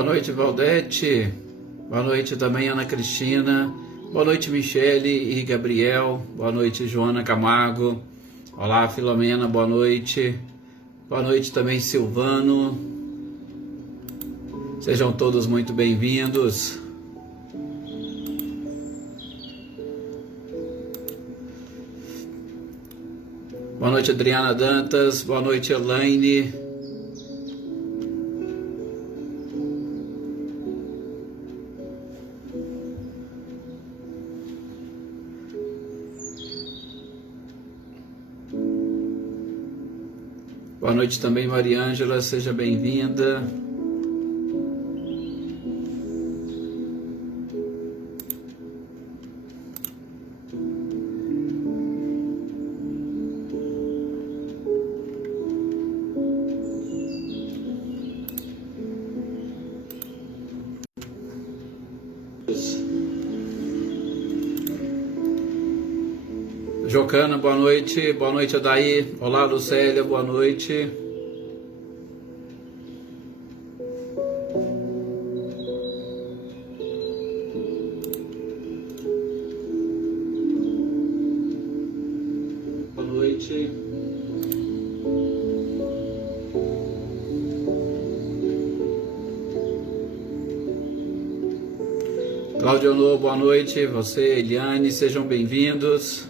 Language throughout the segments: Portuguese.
Boa noite, Valdete. Boa noite também, Ana Cristina. Boa noite, Michele e Gabriel. Boa noite, Joana Camargo. Olá, Filomena, boa noite. Boa noite também, Silvano. Sejam todos muito bem-vindos. Boa noite, Adriana Dantas. Boa noite, Elaine. Boa noite também, Mariângela. Seja bem-vinda. Jocana, boa noite. Boa noite, Adaí. Olá, Lucélia, boa noite. Boa noite. Claudionor, boa noite. Você, Eliane, sejam bem-vindos.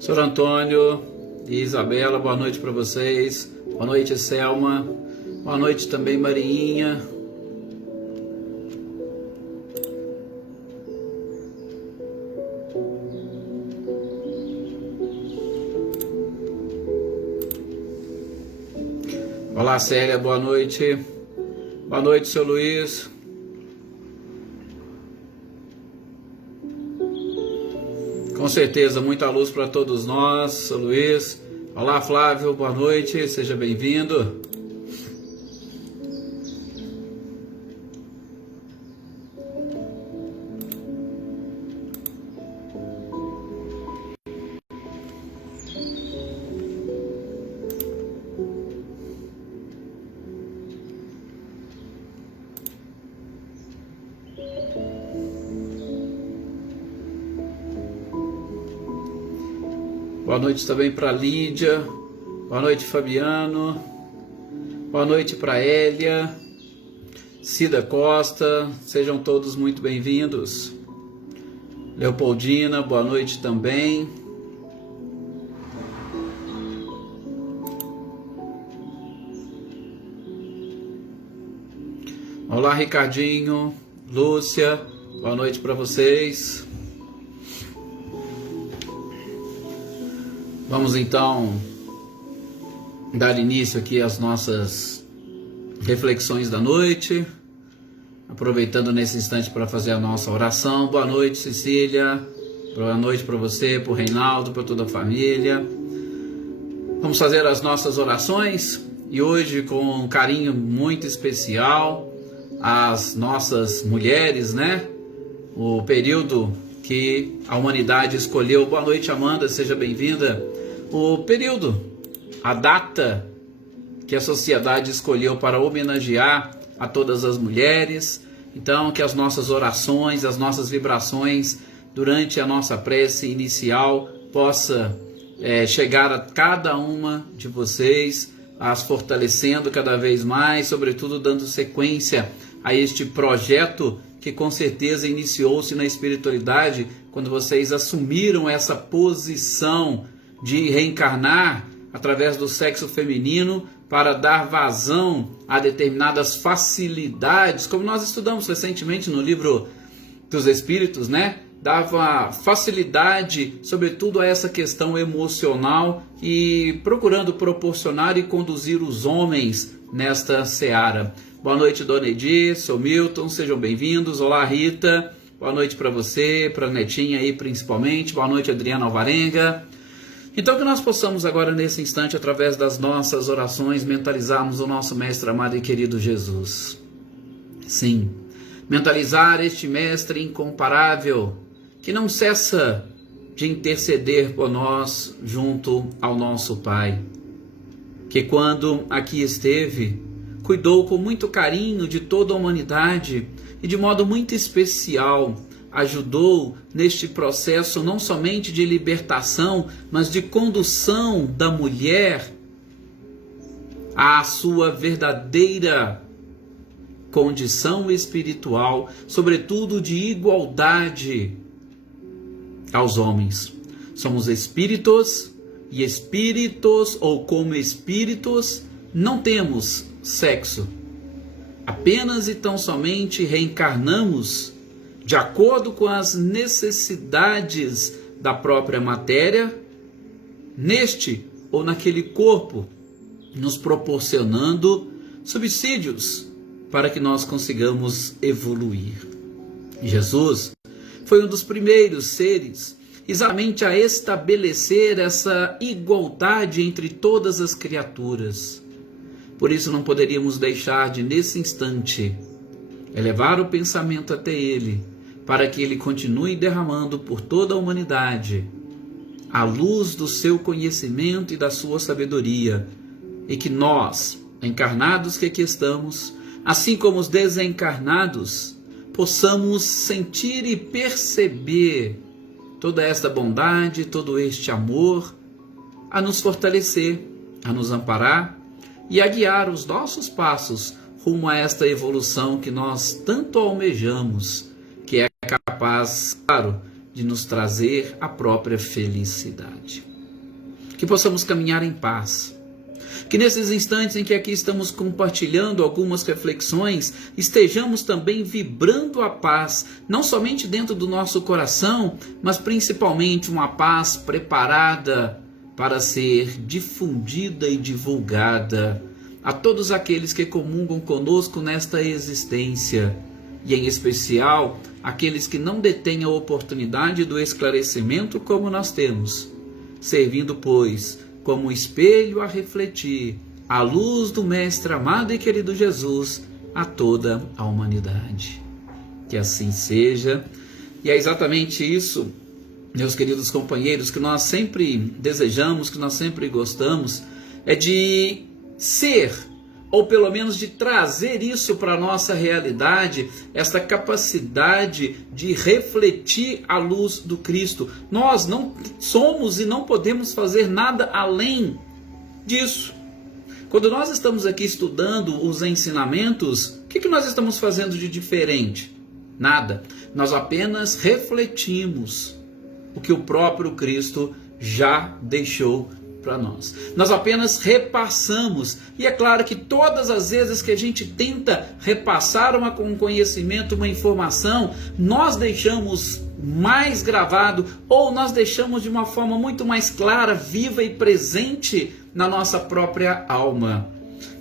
Sr. Antônio e Isabela, boa noite para vocês. Boa noite, Selma. Boa noite também, Mariinha. Olá, Célia, boa noite. Boa noite, seu Luiz. Com certeza, muita luz para todos nós, seu Luiz. Olá, Flávio, boa noite, seja bem-vindo. Boa noite também para Lídia. Boa noite, Fabiano. Boa noite para Hélia. Cida Costa. Sejam todos muito bem-vindos. Leopoldina, boa noite também. Olá, Ricardinho. Lúcia, boa noite para vocês. Vamos então dar início aqui às nossas reflexões da noite, aproveitando nesse instante para fazer a nossa oração. Boa noite, Cecília, boa noite para você, para o Reinaldo, para toda a família. Vamos fazer as nossas orações e hoje com um carinho muito especial às nossas mulheres, né? O período que a humanidade escolheu. Boa noite, Amanda, seja bem-vinda. O período, a data que a sociedade escolheu para homenagear a todas as mulheres. Então, que as nossas orações, as nossas vibrações durante a nossa prece inicial possa chegar a cada uma de vocês, as fortalecendo cada vez mais, sobretudo dando sequência a este projeto que com certeza iniciou-se na espiritualidade quando vocês assumiram essa posição de reencarnar através do sexo feminino para dar vazão a determinadas facilidades, como nós estudamos recentemente no livro dos Espíritos, né? Dava facilidade, sobretudo, a essa questão emocional e procurando proporcionar e conduzir os homens nesta seara. Boa noite, Dona Edi, sou Milton, sejam bem-vindos. Olá, Rita, boa noite para você, para a Netinha aí principalmente. Boa noite, Adriana Alvarenga. Então que nós possamos agora nesse instante, através das nossas orações, mentalizarmos o nosso Mestre amado e querido Jesus. Sim, mentalizar este Mestre incomparável, que não cessa de interceder por nós junto ao nosso Pai. Que quando aqui esteve, cuidou com muito carinho de toda a humanidade e de modo muito especial ajudou neste processo não somente de libertação, mas de condução da mulher à sua verdadeira condição espiritual, sobretudo de igualdade aos homens. Somos espíritos e espíritos, ou como espíritos, não temos sexo. Apenas e tão somente reencarnamos de acordo com as necessidades da própria matéria, neste ou naquele corpo, nos proporcionando subsídios para que nós consigamos evoluir. Jesus foi um dos primeiros seres exatamente a estabelecer essa igualdade entre todas as criaturas. Por isso não poderíamos deixar de, nesse instante, elevar o pensamento até Ele, para que Ele continue derramando por toda a humanidade a luz do seu conhecimento e da sua sabedoria, e que nós, encarnados que aqui estamos, assim como os desencarnados, possamos sentir e perceber toda esta bondade, todo este amor, a nos fortalecer, a nos amparar e a guiar os nossos passos rumo a esta evolução que nós tanto almejamos, que é capaz, claro, de nos trazer a própria felicidade. Que possamos caminhar em paz. Que nesses instantes em que aqui estamos compartilhando algumas reflexões, estejamos também vibrando a paz, não somente dentro do nosso coração, mas principalmente uma paz preparada para ser difundida e divulgada a todos aqueles que comungam conosco nesta existência, e em especial aqueles que não detêm a oportunidade do esclarecimento como nós temos, servindo, pois, como espelho a refletir a luz do Mestre amado e querido Jesus a toda a humanidade. Que assim seja. E é exatamente isso, meus queridos companheiros, que nós sempre desejamos, que nós sempre gostamos, é de ser, ou pelo menos de trazer isso para a nossa realidade, esta capacidade de refletir a luz do Cristo. Nós não somos e não podemos fazer nada além disso. Quando nós estamos aqui estudando os ensinamentos, o que nós estamos fazendo de diferente? Nada. Nós apenas refletimos o que o próprio Cristo já deixou para nós. Nós apenas repassamos, e é claro que todas as vezes que a gente tenta repassar um conhecimento, uma informação, nós deixamos mais gravado, ou nós deixamos de uma forma muito mais clara, viva e presente na nossa própria alma.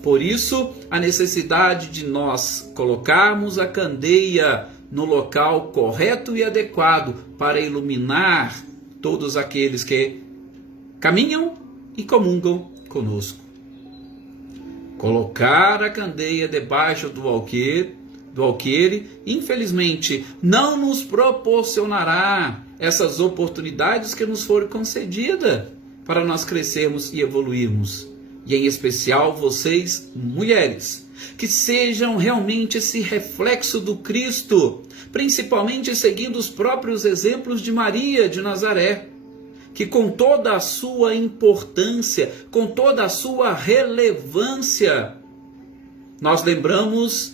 Por isso, a necessidade de nós colocarmos a candeia no local correto e adequado para iluminar todos aqueles que caminham e comungam conosco. Colocar a candeia debaixo do alqueire, infelizmente, não nos proporcionará essas oportunidades que nos foram concedidas para nós crescermos e evoluirmos. E em especial vocês, mulheres, que sejam realmente esse reflexo do Cristo, principalmente seguindo os próprios exemplos de Maria de Nazaré, que com toda a sua importância, com toda a sua relevância, nós lembramos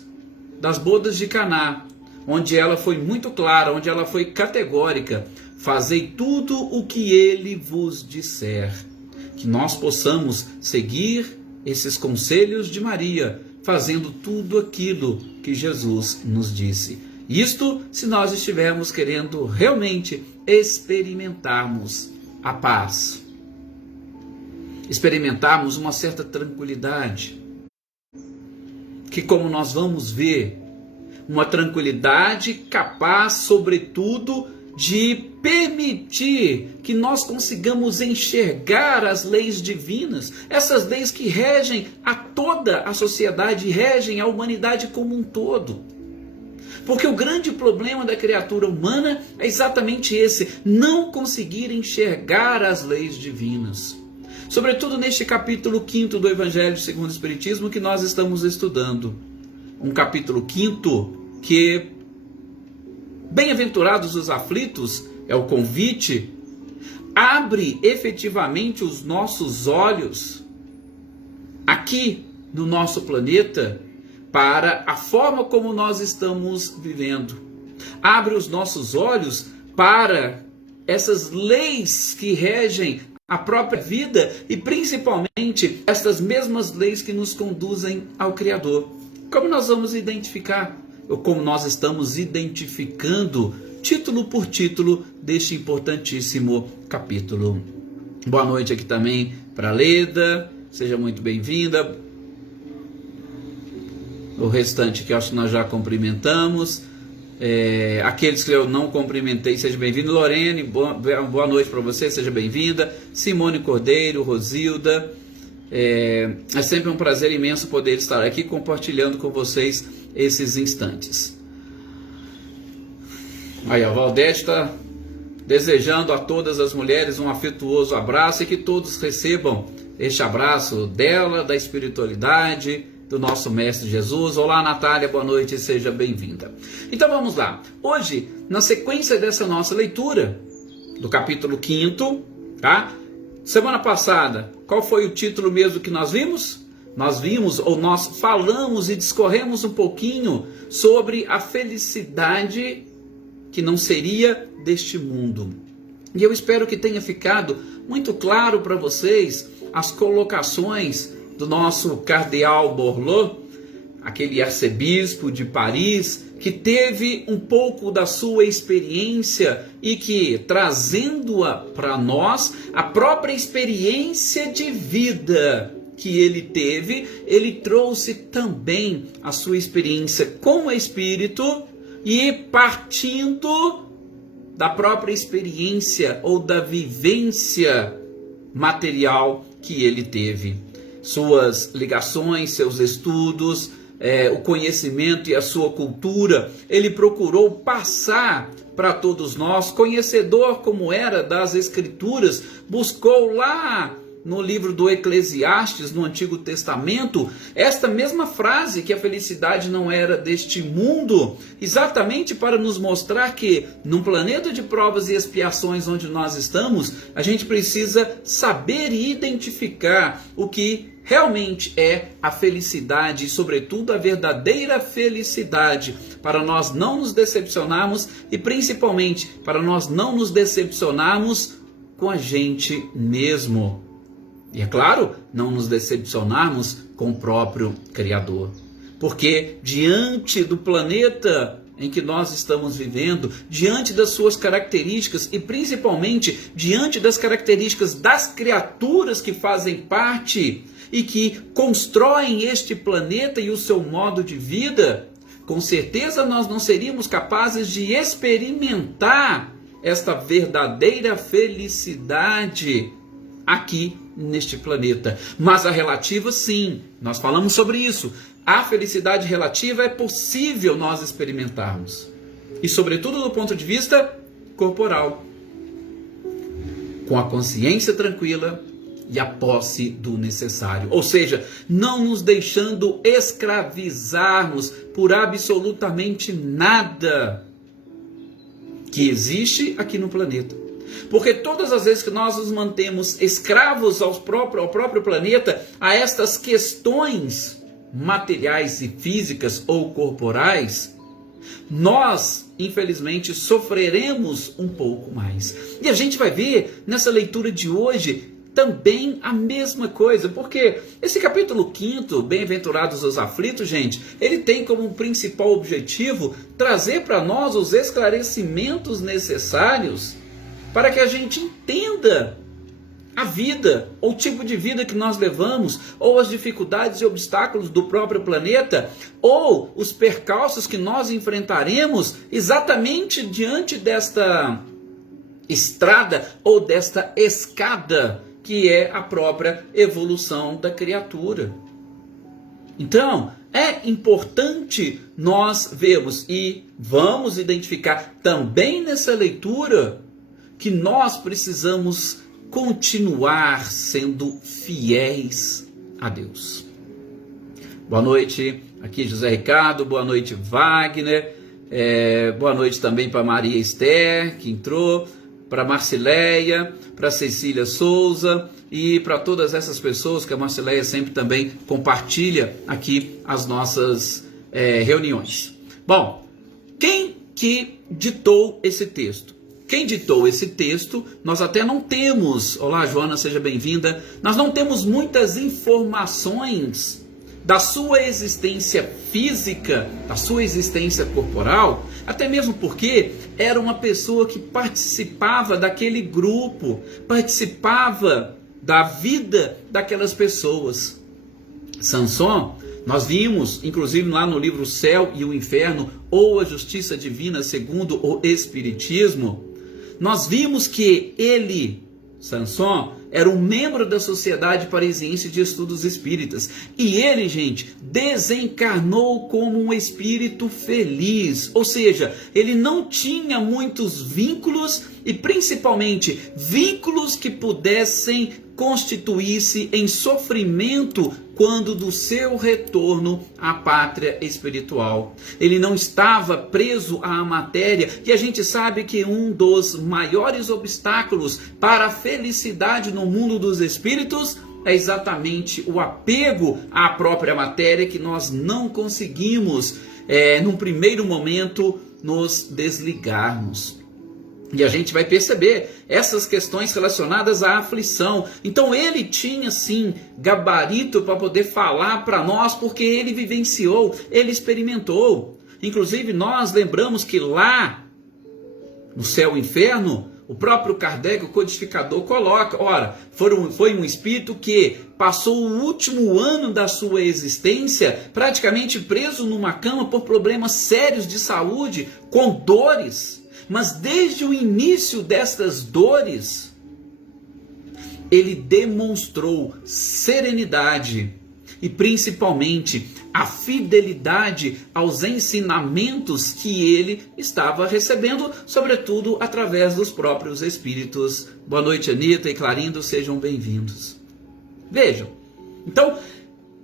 das bodas de Caná, onde ela foi muito clara, onde ela foi categórica: fazei tudo o que ele vos disser. Que nós possamos seguir esses conselhos de Maria, fazendo tudo aquilo que Jesus nos disse. Isto se nós estivermos querendo realmente experimentarmos a paz, experimentarmos uma certa tranquilidade, que, como nós vamos ver, uma tranquilidade capaz, sobretudo, de permitir que nós consigamos enxergar as leis divinas, essas leis que regem a toda a sociedade, regem a humanidade como um todo. Porque o grande problema da criatura humana é exatamente esse: não conseguir enxergar as leis divinas. sobretudo neste capítulo 5º do Evangelho segundo o Espiritismo que nós estamos estudando. Um capítulo 5º que, bem-aventurados os aflitos, é o convite, abre efetivamente os nossos olhos aqui no nosso planeta para a forma como nós estamos vivendo. Abre os nossos olhos para essas leis que regem a própria vida e principalmente essas mesmas leis que nos conduzem ao Criador. Como nós vamos identificar, ou como nós estamos identificando, título por título, deste importantíssimo capítulo. Boa noite aqui também para Leda, seja muito bem-vinda. O restante que eu acho que nós já cumprimentamos. Aqueles que eu não cumprimentei, seja bem-vindo. Lorene, boa noite para você, seja bem-vinda. Simone Cordeiro, Rosilda. É sempre um prazer imenso poder estar aqui compartilhando com vocês esses instantes. Aí, a Valdete está desejando a todas as mulheres um afetuoso abraço e que todos recebam este abraço dela, da espiritualidade, do nosso Mestre Jesus. Olá, Natália, boa noite, seja bem-vinda. Então vamos lá. Hoje, na sequência dessa nossa leitura, do capítulo 5º, tá? Semana passada, qual foi o título mesmo que nós vimos? Nós vimos, ou nós falamos e discorremos um pouquinho sobre a felicidade que não seria deste mundo. E eu espero que tenha ficado muito claro para vocês as colocações do nosso cardeal Borloo, aquele arcebispo de Paris, que teve um pouco da sua experiência e que, trazendo-a para nós, a própria experiência de vida que ele teve, ele trouxe também a sua experiência com o Espírito e partindo da própria experiência ou da vivência material que ele teve. Suas ligações, seus estudos, o conhecimento e a sua cultura, ele procurou passar para todos nós, conhecedor como era das Escrituras, buscou lá no livro do Eclesiastes, no Antigo Testamento, esta mesma frase, que a felicidade não era deste mundo, exatamente para nos mostrar que, num planeta de provas e expiações onde nós estamos, a gente precisa saber e identificar o que realmente é a felicidade e, sobretudo, a verdadeira felicidade, para nós não nos decepcionarmos e, principalmente, para nós não nos decepcionarmos com a gente mesmo. E, é claro, não nos decepcionarmos com o próprio Criador. Porque, diante do planeta em que nós estamos vivendo, diante das suas características e principalmente diante das características das criaturas que fazem parte e que constroem este planeta e o seu modo de vida, com certeza nós não seríamos capazes de experimentar esta verdadeira felicidade aqui neste planeta. Mas a relativa, sim, nós falamos sobre isso. A felicidade relativa é possível nós experimentarmos. E sobretudo do ponto de vista corporal. Com a consciência tranquila e a posse do necessário. Ou seja, não nos deixando escravizarmos por absolutamente nada que existe aqui no planeta. Porque todas as vezes que nós nos mantemos escravos ao próprio planeta, a estas questões materiais e físicas ou corporais, nós, infelizmente, sofreremos um pouco mais. E a gente vai ver nessa leitura de hoje também a mesma coisa, porque esse capítulo 5º, Bem-aventurados os aflitos, gente, ele tem como principal objetivo trazer para nós os esclarecimentos necessários para que a gente entenda a vida, ou o tipo de vida que nós levamos, ou as dificuldades e obstáculos do próprio planeta, ou os percalços que nós enfrentaremos exatamente diante desta estrada ou desta escada que é a própria evolução da criatura. Então, é importante nós vermos e vamos identificar também nessa leitura que nós precisamos continuar sendo fiéis a Deus. Boa noite, aqui José Ricardo, boa noite Wagner, boa noite também para Maria Esther, que entrou, para Marcileia, para Cecília Souza e para todas essas pessoas que a Marcileia sempre também compartilha aqui as nossas reuniões. Bom, quem que ditou esse texto? Quem ditou esse texto, nós até não temos, olá Joana, seja bem-vinda, nós não temos muitas informações da sua existência física, da sua existência corporal, até mesmo porque era uma pessoa que participava daquele grupo, participava da vida daquelas pessoas. Sansão, nós vimos, inclusive lá no livro Céu e o Inferno, ou a Justiça Divina segundo o Espiritismo, nós vimos que ele, Sansão, era um membro da Sociedade Parisiense de Estudos Espíritas. E ele, gente, desencarnou como um espírito feliz. Ou seja, ele não tinha muitos vínculos e principalmente vínculos que pudessem constituir-se em sofrimento quando do seu retorno à pátria espiritual. Ele não estava preso à matéria, e a gente sabe que um dos maiores obstáculos para a felicidade no mundo dos espíritos é exatamente o apego à própria matéria, que nós não conseguimos, num primeiro momento, nos desligarmos. E a gente vai perceber essas questões relacionadas à aflição. Então ele tinha sim gabarito para poder falar para nós, porque ele vivenciou, ele experimentou. Inclusive nós lembramos que lá no Céu e Inferno, o próprio Kardec, o codificador, coloca, ora, foi um espírito que passou o último ano da sua existência praticamente preso numa cama por problemas sérios de saúde, com dores. Mas desde o início destas dores, ele demonstrou serenidade e principalmente a fidelidade aos ensinamentos que ele estava recebendo, sobretudo através dos próprios espíritos. Boa noite, Anitta e Clarindo, sejam bem-vindos. Vejam, então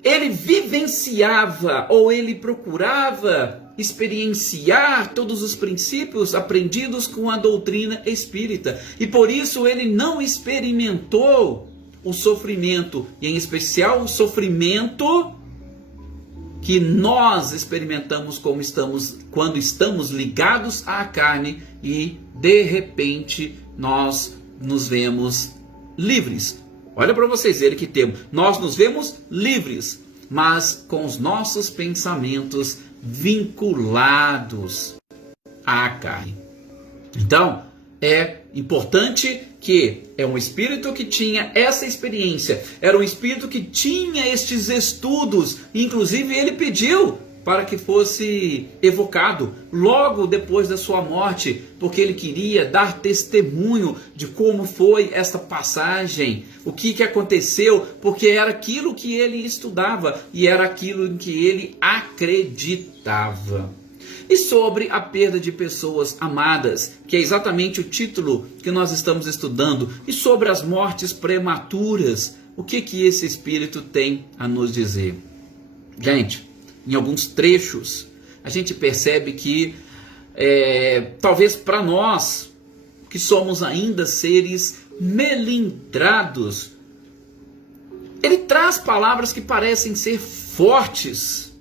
ele vivenciava ou ele procurava experienciar todos os princípios aprendidos com a doutrina espírita. E por isso ele não experimentou o sofrimento, e em especial o sofrimento que nós experimentamos quando estamos ligados à carne e de repente nós nos vemos livres. Olha para vocês verem que temos. Nós nos vemos livres, mas com os nossos pensamentos vinculados à carne. Então, é importante que é um espírito que tinha essa experiência, era um espírito que tinha estes estudos, inclusive ele pediu para que fosse evocado logo depois da sua morte, porque ele queria dar testemunho de como foi esta passagem, o que aconteceu, porque era aquilo que ele estudava e era aquilo em que ele acreditava. E sobre a perda de pessoas amadas, que é exatamente o título que nós estamos estudando, e sobre as mortes prematuras, o que esse espírito tem a nos dizer? Gente, em alguns trechos, a gente percebe que, talvez para nós, que somos ainda seres melindrados, ele traz palavras que parecem ser fortes,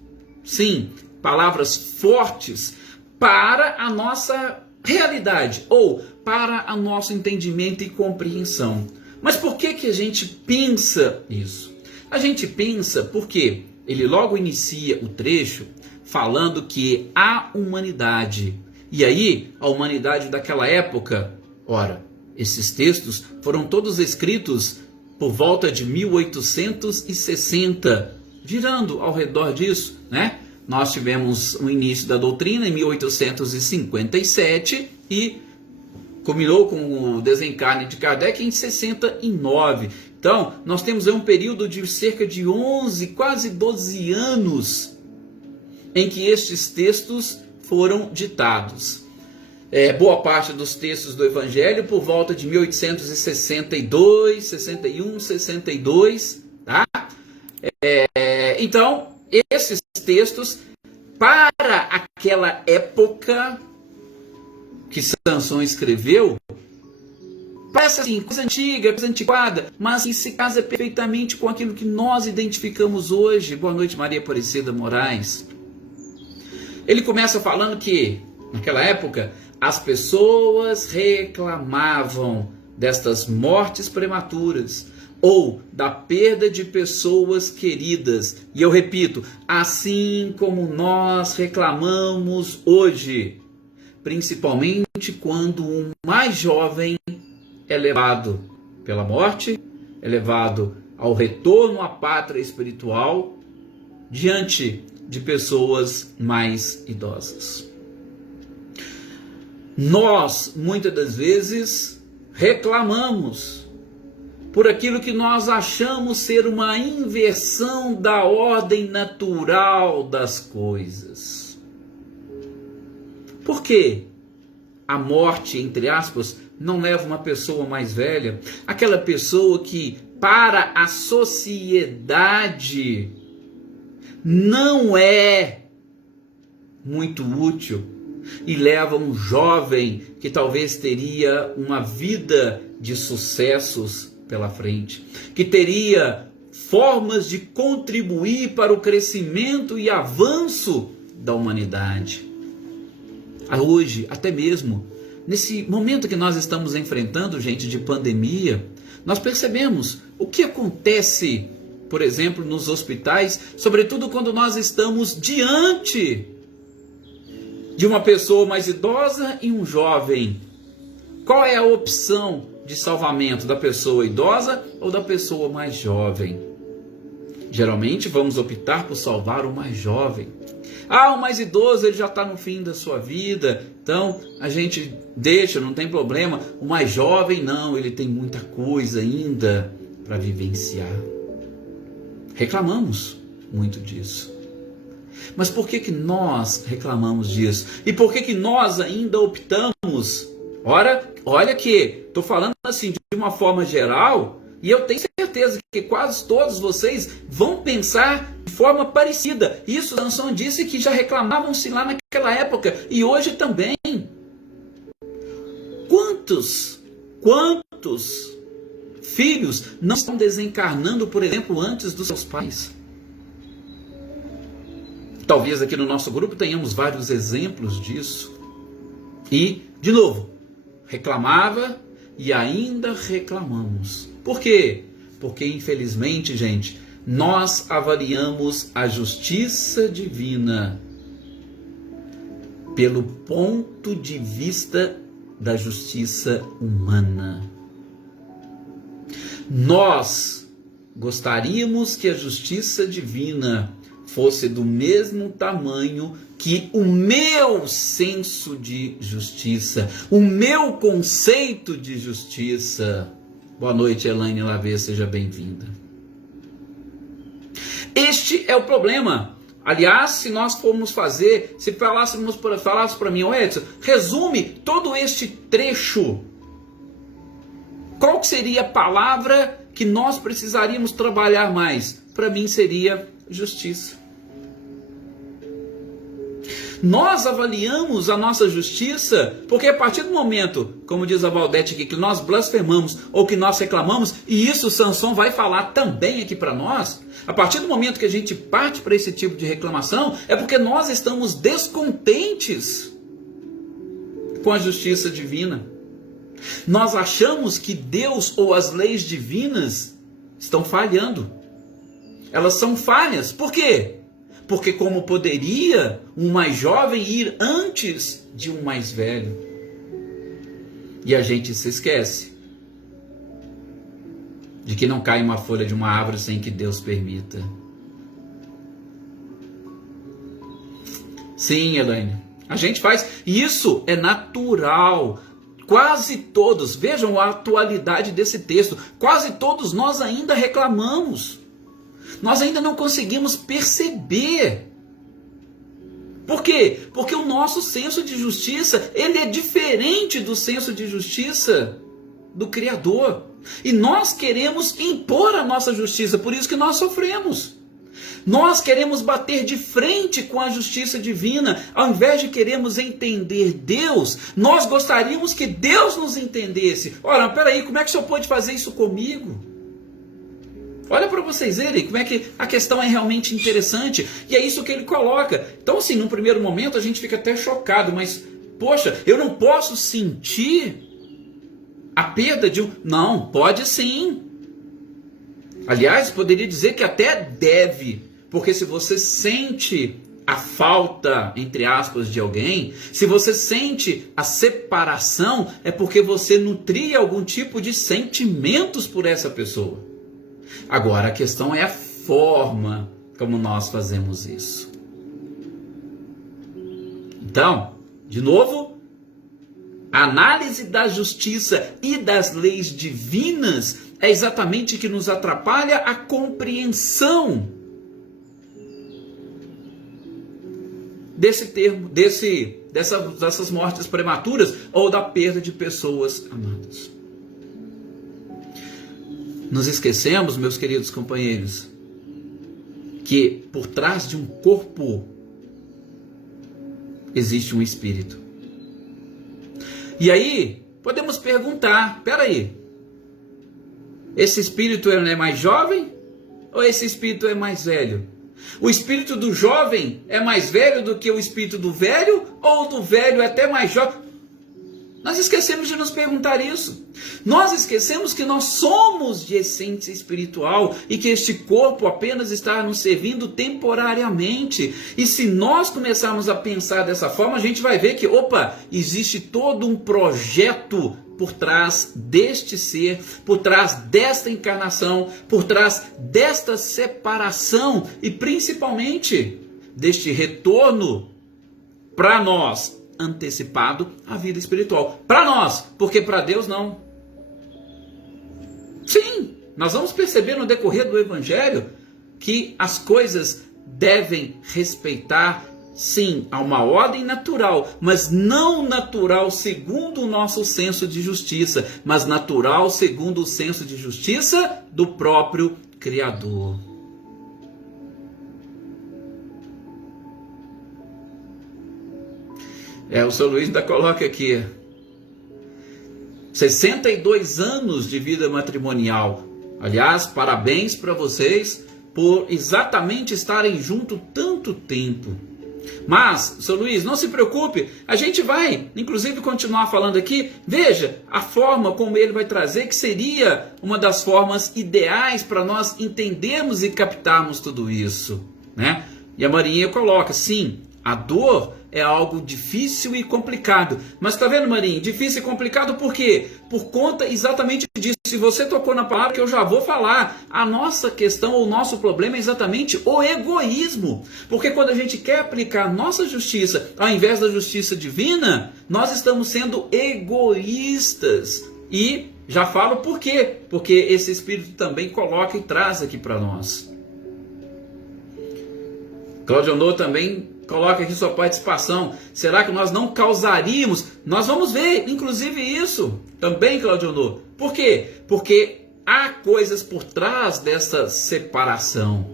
sim, palavras fortes para a nossa realidade, ou para o nosso entendimento e compreensão. Mas por que a gente pensa isso? A gente pensa porque ele logo inicia o trecho falando que a humanidade, e aí a humanidade daquela época, ora, esses textos foram todos escritos por volta de 1860, girando ao redor disso, né? Nós tivemos o início da doutrina em 1857 e culminou com o desencarne de Kardec em 69. Então, nós temos aí um período de cerca de 11, quase 12 anos em que estes textos foram ditados. boa parte dos textos do Evangelho por volta de 1862, 61, 62, tá? Então, esses textos, para aquela época que Sansão escreveu, parece assim, coisa antiga, coisa antiquada, mas que se casa perfeitamente com aquilo que nós identificamos hoje. Boa noite, Maria Aparecida Moraes. Ele começa falando que, naquela época, as pessoas reclamavam destas mortes prematuras ou da perda de pessoas queridas. E eu repito, assim como nós reclamamos hoje, principalmente quando um mais jovem é levado pela morte, é levado ao retorno à pátria espiritual diante de pessoas mais idosas. Nós, muitas das vezes, reclamamos por aquilo que nós achamos ser uma inversão da ordem natural das coisas. Por quê? A morte, entre aspas, não leva uma pessoa mais velha, aquela pessoa que para a sociedade não é muito útil, e leva um jovem que talvez teria uma vida de sucessos pela frente, que teria formas de contribuir para o crescimento e avanço da humanidade. Hoje, até mesmo nesse momento que nós estamos enfrentando, gente, de pandemia, nós percebemos o que acontece, por exemplo, nos hospitais, sobretudo quando nós estamos diante de uma pessoa mais idosa e um jovem. Qual é a opção de salvamento, da pessoa idosa ou da pessoa mais jovem? Geralmente vamos optar por salvar o mais jovem. O mais idoso, ele já está no fim da sua vida, então a gente deixa, não tem problema. O mais jovem não, ele tem muita coisa ainda para vivenciar. Reclamamos muito disso. Mas por que nós reclamamos disso? E por que nós ainda optamos? Olha que estou falando assim de uma forma geral, e eu tenho certeza que quase todos vocês vão pensar de forma parecida. Isso Sansão disse que já reclamavam-se lá naquela época, e hoje também. Quantos filhos não estão desencarnando, por exemplo, antes dos seus pais? Talvez aqui no nosso grupo tenhamos vários exemplos disso. E, de novo, reclamava e ainda reclamamos. Por quê? Porque, infelizmente, gente, nós avaliamos a justiça divina pelo ponto de vista da justiça humana. Nós gostaríamos que a justiça divina fosse do mesmo tamanho que o meu senso de justiça, o meu conceito de justiça. Boa noite, Elaine Lavê, seja bem-vinda. Este é o problema. Aliás, se nós formos fazer, se falasse para mim, Edson, resume todo este trecho, qual que seria a palavra que nós precisaríamos trabalhar mais? Para mim seria justiça. Nós avaliamos a nossa justiça porque a partir do momento, como diz a Valdete aqui, que nós blasfemamos ou que nós reclamamos, e isso Sansão vai falar também aqui para nós, a partir do momento que a gente parte para esse tipo de reclamação, é porque nós estamos descontentes com a justiça divina. Nós achamos que Deus ou as leis divinas estão falhando. Elas são falhas. Por quê? Porque como poderia um mais jovem ir antes de um mais velho? E a gente se esquece de que não cai uma folha de uma árvore sem que Deus permita. Sim, Elaine, a gente faz. Isso é natural. Quase todos, vejam a atualidade desse texto, quase todos nós ainda reclamamos. Nós ainda não conseguimos perceber Por quê? Porque o nosso senso de justiça, ele é diferente do senso de justiça do Criador. E nós queremos impor a nossa justiça, por isso que nós sofremos. Nós queremos bater de frente com a justiça divina, ao invés de queremos entender Deus, nós gostaríamos que Deus nos entendesse. Ora, peraí, como é que o Senhor pode fazer isso comigo? Olha para vocês verem como é que a questão é realmente interessante, e é isso que ele coloca. Então, assim, num primeiro momento a gente fica até chocado, mas, poxa, eu não posso sentir a perda de um... Não, pode sim. Aliás, poderia dizer que até deve, porque se você sente a falta, entre aspas, de alguém, se você sente a separação, é porque você nutria algum tipo de sentimentos por essa pessoa. Agora, a questão é a forma como nós fazemos isso. Então, de novo, a análise da justiça e das leis divinas é exatamente o que nos atrapalha a compreensão desse termo, dessas mortes prematuras ou da perda de pessoas amadas. Nos esquecemos, meus queridos companheiros, que por trás de um corpo existe um espírito. E aí, podemos perguntar, peraí, esse espírito é mais jovem ou esse espírito é mais velho? O espírito do jovem é mais velho do que o espírito do velho ou do velho é até mais jovem? Nós esquecemos de nos perguntar isso. Nós esquecemos que nós somos de essência espiritual e que este corpo apenas está nos servindo temporariamente. E se nós começarmos a pensar dessa forma, a gente vai ver que, existe todo um projeto por trás deste ser, por trás desta encarnação, por trás desta separação e principalmente deste retorno para nós antecipado à vida espiritual. Para nós, porque para Deus não. Sim, nós vamos perceber no decorrer do Evangelho que as coisas devem respeitar, sim, a uma ordem natural, mas não natural segundo o nosso senso de justiça, mas natural segundo o senso de justiça do próprio Criador. O São Luís ainda coloca aqui, 62 anos de vida matrimonial. Aliás, parabéns para vocês por exatamente estarem juntos tanto tempo. Mas, São Luís, não se preocupe, a gente vai, inclusive, continuar falando aqui. Veja a forma como ele vai trazer, que seria uma das formas ideais para nós entendermos e captarmos tudo isso, né? E a Marinha coloca, sim, a dor é algo difícil e complicado. Mas está vendo, Marinho? Difícil e complicado por quê? Por conta exatamente disso. Se você tocou na palavra que eu já vou falar, a nossa questão, o nosso problema é exatamente o egoísmo. Porque quando a gente quer aplicar a nossa justiça ao invés da justiça divina, nós estamos sendo egoístas. E já falo por quê. Porque esse Espírito também coloca e traz aqui para nós. Cláudio Honor também coloca aqui sua participação. Será que nós não causaríamos? Nós vamos ver, inclusive, isso também, Cláudio Honor. Por quê? Porque há coisas por trás dessa separação.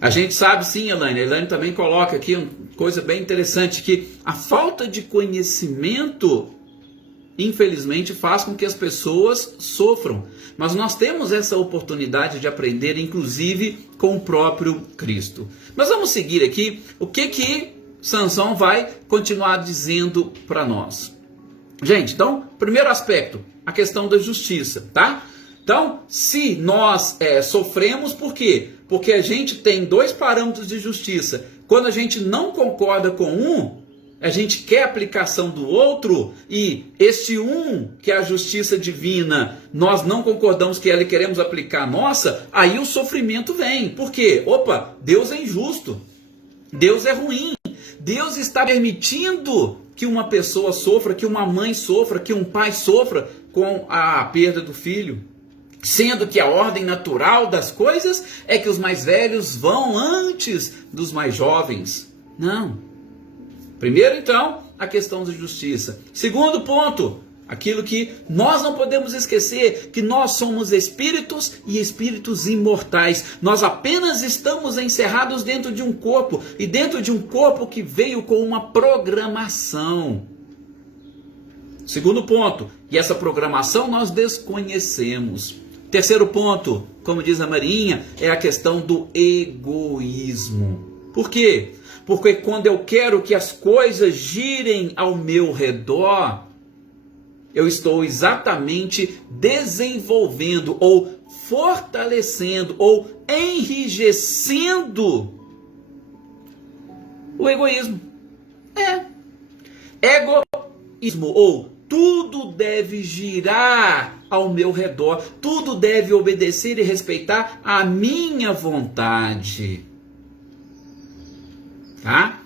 A gente sabe sim, Elaine. A Elaine também coloca aqui uma coisa bem interessante, que a falta de conhecimento, infelizmente, faz com que as pessoas sofram. Mas nós temos essa oportunidade de aprender, inclusive, com o próprio Cristo. Mas vamos seguir aqui o que Sansão vai continuar dizendo para nós. Gente, então, primeiro aspecto, a questão da justiça, tá? Então, se nós sofremos, por quê? Porque a gente tem dois parâmetros de justiça. Quando a gente não concorda com um, a gente quer a aplicação do outro, e este um, que é a justiça divina, nós não concordamos que ela e queremos aplicar a nossa, aí o sofrimento vem. Por quê? Deus é injusto, Deus é ruim, Deus está permitindo que uma pessoa sofra, que uma mãe sofra, que um pai sofra com a perda do filho. sendo que a ordem natural das coisas é que os mais velhos vão antes dos mais jovens. Não. Primeiro, então, a questão da justiça. Segundo ponto, aquilo que nós não podemos esquecer, que nós somos espíritos e espíritos imortais. Nós apenas estamos encerrados dentro de um corpo, e dentro de um corpo que veio com uma programação. Segundo ponto, e essa programação nós desconhecemos. Terceiro ponto, como diz a Marinha, é a questão do egoísmo. Por quê? Porque quando eu quero que as coisas girem ao meu redor, eu estou exatamente desenvolvendo ou fortalecendo ou enrijecendo o egoísmo. Egoísmo, ou tudo deve girar ao meu redor, tudo deve obedecer e respeitar a minha vontade. Tá?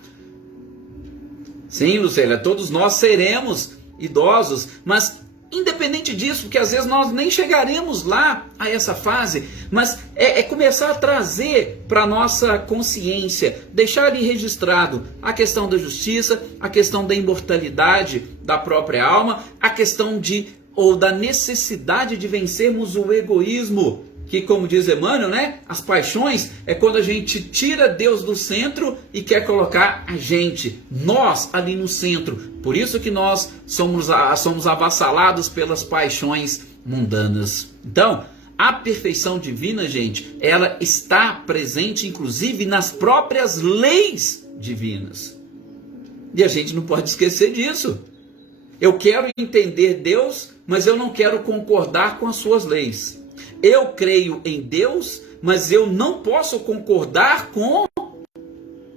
Sim, Lucélia, todos nós seremos idosos, mas independente disso, porque às vezes nós nem chegaremos lá a essa fase, mas é começar a trazer para a nossa consciência, deixar ali registrado a questão da justiça, a questão da imortalidade da própria alma, a questão da necessidade de vencermos o egoísmo, que, como diz Emmanuel, né, as paixões é quando a gente tira Deus do centro e quer colocar a gente, nós, ali no centro. Por isso que nós somos avassalados pelas paixões mundanas. Então, a perfeição divina, gente, ela está presente, inclusive, nas próprias leis divinas. E a gente não pode esquecer disso. Eu quero entender Deus, mas eu não quero concordar com as suas leis. Eu creio em Deus, mas eu não posso concordar com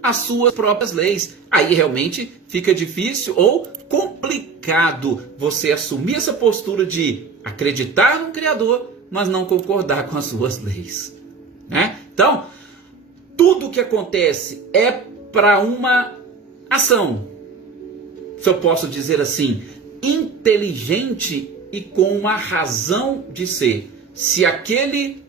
as suas próprias leis. Aí realmente fica difícil ou complicado você assumir essa postura de acreditar no Criador, mas não concordar com as suas leis. Né? Então, tudo o que acontece é para uma ação, se eu posso dizer assim, inteligente e com uma razão de ser. Se aquele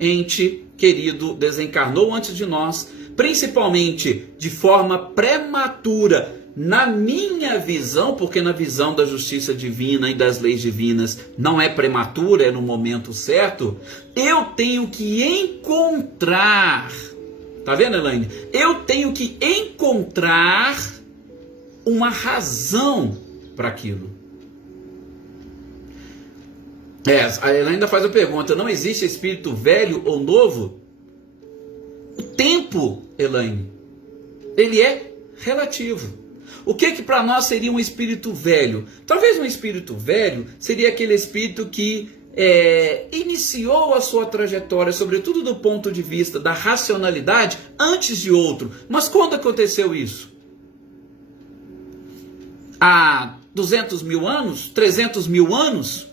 ente querido desencarnou antes de nós, principalmente de forma prematura, na minha visão, porque na visão da justiça divina e das leis divinas não é prematura, é no momento certo, eu tenho que encontrar, tá vendo, Elaine? Eu tenho que encontrar uma razão para aquilo. A Elaine ainda faz a pergunta: não existe espírito velho ou novo? O tempo, Elaine, ele é relativo. O que para nós seria um espírito velho? Talvez um espírito velho seria aquele espírito que iniciou a sua trajetória, sobretudo do ponto de vista da racionalidade, antes de outro. Mas quando aconteceu isso? Há 200 mil anos? 300 mil anos?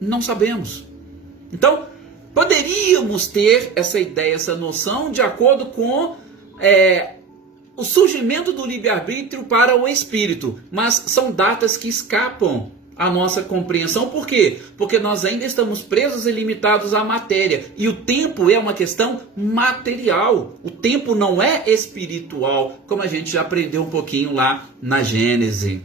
Não sabemos. Então, poderíamos ter essa ideia, essa noção, de acordo com o surgimento do livre-arbítrio para o espírito. Mas são datas que escapam à nossa compreensão. Por quê? Porque nós ainda estamos presos e limitados à matéria. E o tempo é uma questão material. O tempo não é espiritual, como a gente já aprendeu um pouquinho lá na Gênese.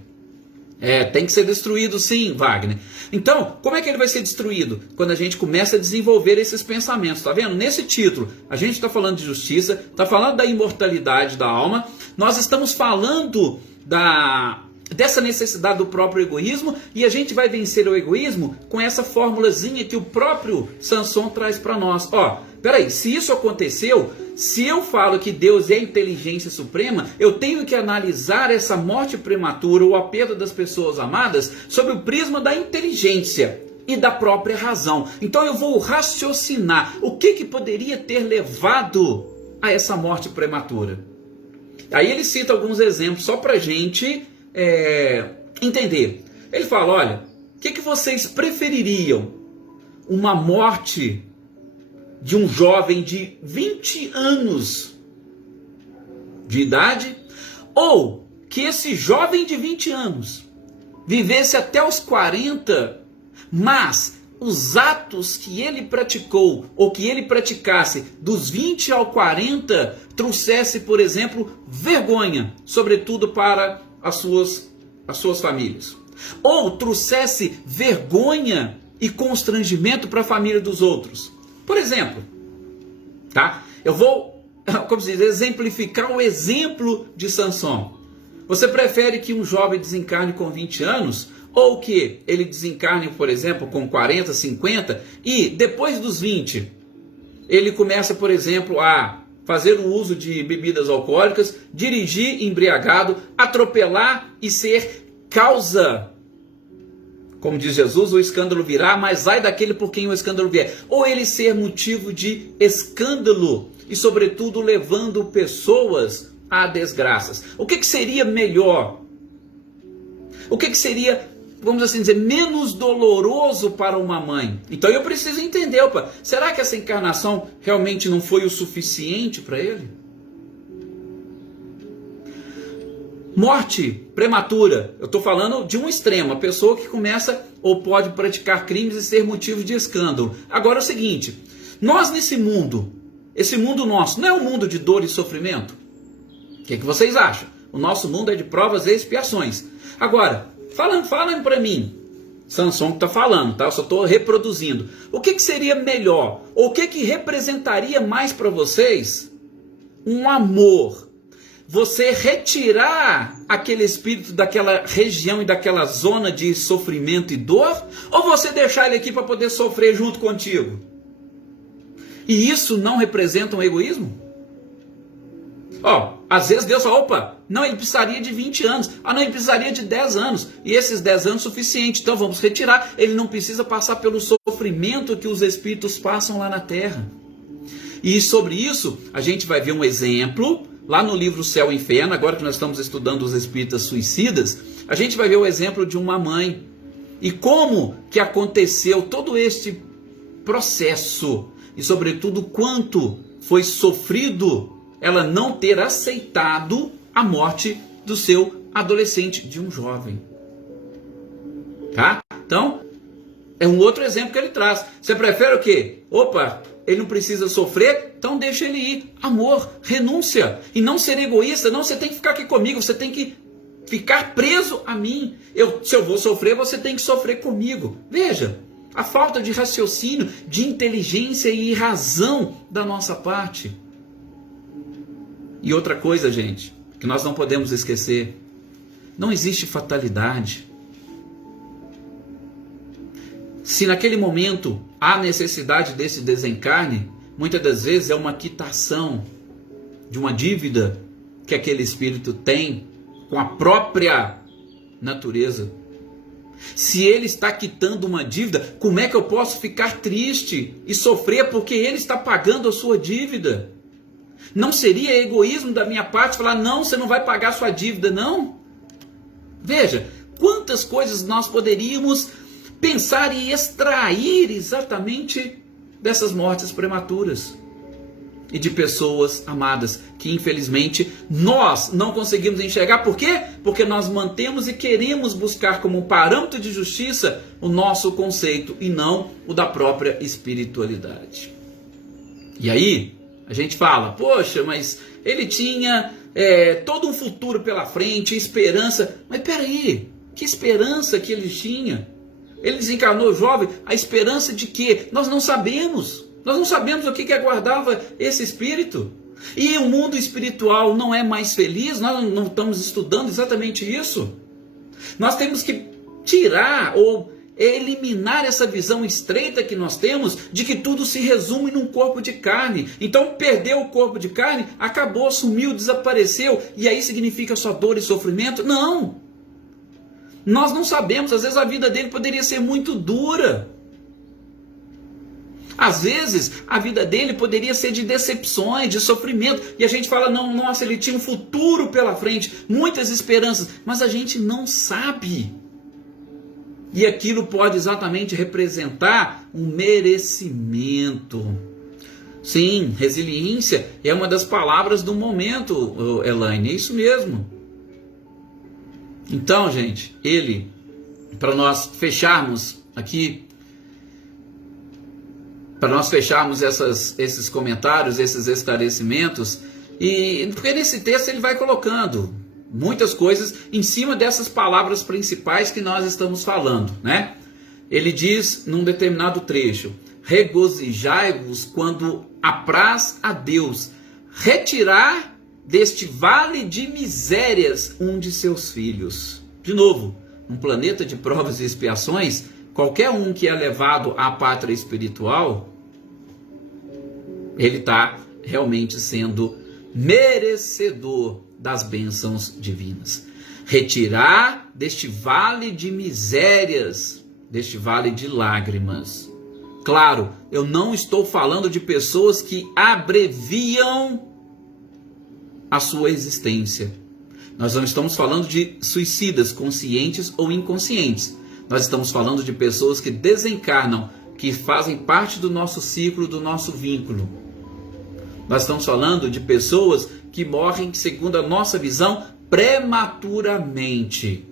Tem que ser destruído sim, Wagner. Então, como é que ele vai ser destruído? Quando a gente começa a desenvolver esses pensamentos, tá vendo? Nesse título, a gente está falando de justiça, está falando da imortalidade da alma, nós estamos falando dessa necessidade do próprio egoísmo, e a gente vai vencer o egoísmo com essa formulazinha que o próprio Sanson traz para nós. Peraí, se isso aconteceu, se eu falo que Deus é a inteligência suprema, eu tenho que analisar essa morte prematura ou a perda das pessoas amadas sob o prisma da inteligência e da própria razão. Então eu vou raciocinar o que poderia ter levado a essa morte prematura. Aí ele cita alguns exemplos só para a gente entender. Ele fala, olha, o que vocês prefeririam? Uma morte de um jovem de 20 anos de idade, ou que esse jovem de 20 anos vivesse até os 40, mas os atos que ele praticou, ou que ele praticasse dos 20 ao 40, trouxesse, por exemplo, vergonha, sobretudo para as suas famílias. Ou trouxesse vergonha e constrangimento para a família dos outros. Por exemplo, tá? Eu vou, como se diz, exemplificar o exemplo de Sansão. Você prefere que um jovem desencarne com 20 anos, ou que ele desencarne, por exemplo, com 40, 50, e depois dos 20, ele começa, por exemplo, a fazer o uso de bebidas alcoólicas, dirigir embriagado, atropelar e ser causa, como diz Jesus, o escândalo virá, mas ai daquele por quem o escândalo vier. Ou ele ser motivo de escândalo e, sobretudo, levando pessoas a desgraças. O que seria melhor? O que seria, vamos assim dizer, menos doloroso para uma mãe? Então eu preciso entender, opa, será que essa encarnação realmente não foi o suficiente para ele? Morte prematura, eu estou falando de um extremo, a pessoa que começa ou pode praticar crimes e ser motivo de escândalo. Agora é o seguinte, nós nesse mundo, esse mundo nosso, não é um mundo de dor e sofrimento? O que vocês acham? O nosso mundo é de provas e expiações. Agora, falem para mim, Sansão que está falando, tá? Eu só estou reproduzindo. O que seria melhor? Ou o que representaria mais para vocês um amor? Você retirar aquele espírito daquela região e daquela zona de sofrimento e dor? Ou você deixar ele aqui para poder sofrer junto contigo? E isso não representa um egoísmo? Às vezes Deus fala, opa, não, ele precisaria de 20 anos. Não, ele precisaria de 10 anos. E esses 10 anos é suficiente. Então vamos retirar. Ele não precisa passar pelo sofrimento que os espíritos passam lá na Terra. E sobre isso, a gente vai ver um exemplo lá no livro Céu e Inferno, agora que nós estamos estudando os espíritas suicidas, a gente vai ver o exemplo de uma mãe. E como que aconteceu todo este processo. E sobretudo quanto foi sofrido ela não ter aceitado a morte do seu adolescente, de um jovem. Tá? Então, é um outro exemplo que ele traz. Você prefere o quê? Opa, ele não precisa sofrer, então deixa ele ir. Amor, renúncia. E não ser egoísta. Não, você tem que ficar aqui comigo, você tem que ficar preso a mim. Se eu vou sofrer, você tem que sofrer comigo. Veja, a falta de raciocínio, de inteligência e razão da nossa parte. E outra coisa, gente, que nós não podemos esquecer, não existe fatalidade. Se naquele momento há necessidade desse desencarne, muitas das vezes é uma quitação de uma dívida que aquele espírito tem com a própria natureza. Se ele está quitando uma dívida, como é que eu posso ficar triste e sofrer porque ele está pagando a sua dívida? Não seria egoísmo da minha parte falar, não, você não vai pagar a sua dívida, não? Veja, quantas coisas nós poderíamos pensar e extrair exatamente dessas mortes prematuras. E de pessoas amadas, que infelizmente nós não conseguimos enxergar. Por quê? Porque nós mantemos e queremos buscar como parâmetro de justiça o nosso conceito e não o da própria espiritualidade. E aí, a gente fala, poxa, mas ele tinha todo um futuro pela frente, esperança. Mas peraí, que esperança que ele tinha? Ele desencarnou jovem, a esperança de quê? Nós não sabemos. Nós não sabemos o que aguardava esse espírito. E o mundo espiritual não é mais feliz? Nós não estamos estudando exatamente isso? Nós temos que tirar ou eliminar essa visão estreita que nós temos de que tudo se resume num corpo de carne. Então perdeu o corpo de carne, acabou, sumiu, desapareceu, e aí significa só dor e sofrimento? Não! Nós não sabemos, às vezes a vida dele poderia ser muito dura. Às vezes a vida dele poderia ser de decepções, de sofrimento, e a gente fala, não, nossa, ele tinha um futuro pela frente, muitas esperanças, mas a gente não sabe. E aquilo pode exatamente representar um merecimento. Sim, resiliência é uma das palavras do momento, Elaine, é isso mesmo. Então, gente, para nós fecharmos aqui, para nós fecharmos esses comentários, esses esclarecimentos, e porque nesse texto ele vai colocando muitas coisas em cima dessas palavras principais que nós estamos falando, né? Ele diz num determinado trecho: regozijai-vos quando apraz a Deus retirar deste vale de misérias um de seus filhos. De novo, num planeta de provas e expiações, qualquer um que é levado à pátria espiritual, ele está realmente sendo merecedor das bênçãos divinas. Retirar deste vale de misérias, deste vale de lágrimas. Claro, eu não estou falando de pessoas que abreviam a sua existência. Nós não estamos falando de suicidas, conscientes ou inconscientes. Nós estamos falando de pessoas que desencarnam, que fazem parte do nosso ciclo, do nosso vínculo. Nós estamos falando de pessoas que morrem, segundo a nossa visão, prematuramente.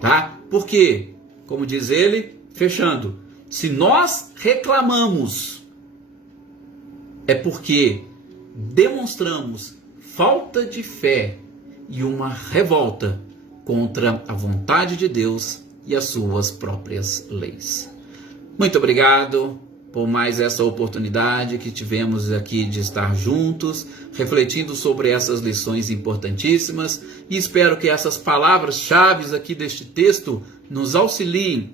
Tá? Por quê? Como diz ele, fechando, se nós reclamamos, é porque demonstramos falta de fé e uma revolta contra a vontade de Deus e as suas próprias leis. Muito obrigado por mais essa oportunidade que tivemos aqui de estar juntos, refletindo sobre essas lições importantíssimas, e espero que essas palavras-chave aqui deste texto nos auxiliem,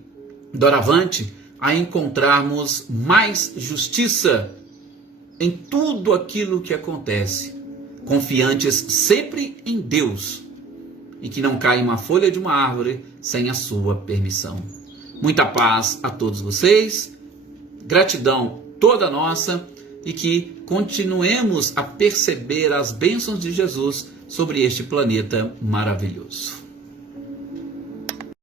doravante, a encontrarmos mais justiça em tudo aquilo que acontece, confiantes sempre em Deus, e que não caia uma folha de uma árvore sem a sua permissão. Muita paz a todos vocês, gratidão toda nossa, e que continuemos a perceber as bênçãos de Jesus sobre este planeta maravilhoso.